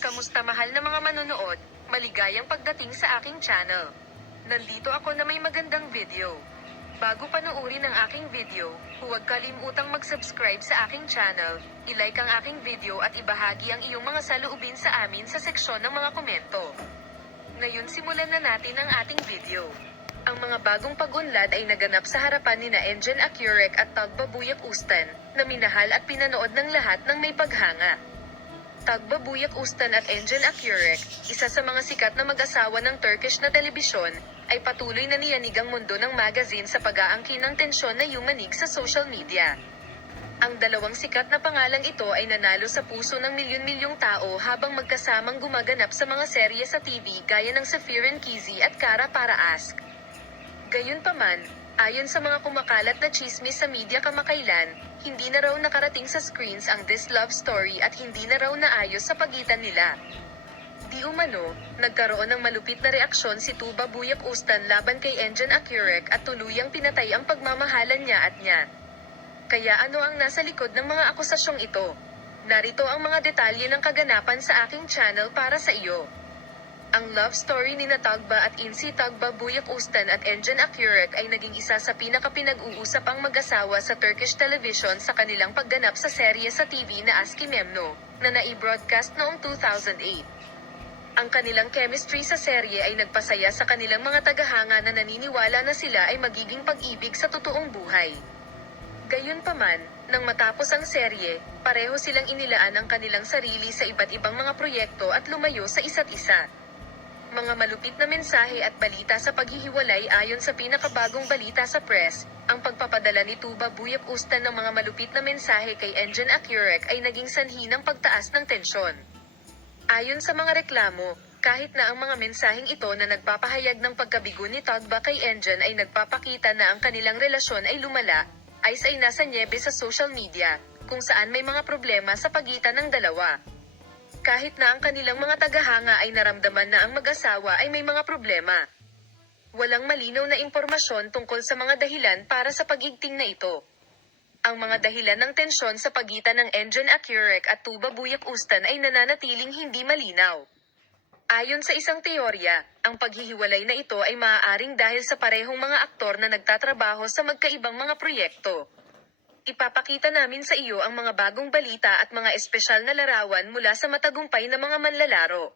Kamusta mahal na mga manonood, maligayang pagdating sa aking channel. Nandito ako na may magandang video. Bago panoorin ang aking video, huwag kalimutang mag-subscribe sa aking channel, i-like ang aking video at ibahagi ang iyong mga saloobin sa amin sa seksyon ng mga komento. Ngayon simulan na natin ang ating video. Ang mga bagong pag-unlad ay naganap sa harapan nina Engin Akyurek at Tagba Buyak Ustan, na minahal at pinanood ng lahat ng may paghanga. Tagba Buyak Ustan at Engin Akyurek, isa sa mga sikat na mag-asawa ng Turkish na telebisyon, ay patuloy na niyanig ang mundo ng magazine sa pag-aangkin ng tensyon na yumanig sa social media. Ang dalawang sikat na pangalang ito ay nanalo sa puso ng milyon-milyong tao habang magkasamang gumaganap sa mga serye sa TV gaya ng Safirin Kizi at Kara Para Ask. Gayunpaman, ayon sa mga kumakalat na tsismis sa media kamakailan, hindi na raw nakarating sa screens ang This Love Story at hindi na raw naayos sa pagitan nila. Di umano, nagkaroon ng malupit na reaksyon si Tuba Buyak Ustan laban kay Engin Akyurek at tuluyang pinatay ang pagmamahalan niya at niya. Kaya ano ang nasa likod ng mga akusasyong ito? Narito ang mga detalye ng kaganapan sa aking channel para sa iyo. Ang love story ni Tagba at Insi Tagba Buyak Ustan at Engin Akyurek ay naging isa sa pinakapinag-uusapang mag-asawa sa Turkish television sa kanilang pagganap sa serye sa TV na Aşk-ı Memnu, na nai-broadcast noong 2008. Ang kanilang chemistry sa serye ay nagpasaya sa kanilang mga tagahanga na naniniwala na sila ay magiging pag-ibig sa totoong buhay. Gayunpaman, nang matapos ang serye, pareho silang inilaan ang kanilang sarili sa iba't ibang mga proyekto at lumayo sa isa't isa. Mga malupit na mensahe at balita sa paghihiwalay ayon sa pinakabagong balita sa press, ang pagpapadala ni Tuba Buyak Ustan ng mga malupit na mensahe kay Engin Akyurek ay naging sanhi ng pagtaas ng tensyon. Ayon sa mga reklamo, kahit na ang mga mensaheng ito na nagpapahayag ng pagkabigo ni Tagba kay Engin ay nagpapakita na ang kanilang relasyon ay lumala, ay nasa nyebe sa social media, kung saan may mga problema sa pagitan ng dalawa. Kahit na ang kanilang mga tagahanga ay naramdaman na ang mag-asawa ay may mga problema. Walang malinaw na impormasyon tungkol sa mga dahilan para sa pagigting na ito. Ang mga dahilan ng tensyon sa pagitan ng Engin Akyurek at Tuba Buyak Ustan ay nananatiling hindi malinaw. Ayon sa isang teorya, ang paghihiwalay na ito ay maaaring dahil sa parehong mga aktor na nagtatrabaho sa magkaibang mga proyekto. Ipapakita namin sa iyo ang mga bagong balita at mga espesyal na larawan mula sa matagumpay na mga manlalaro.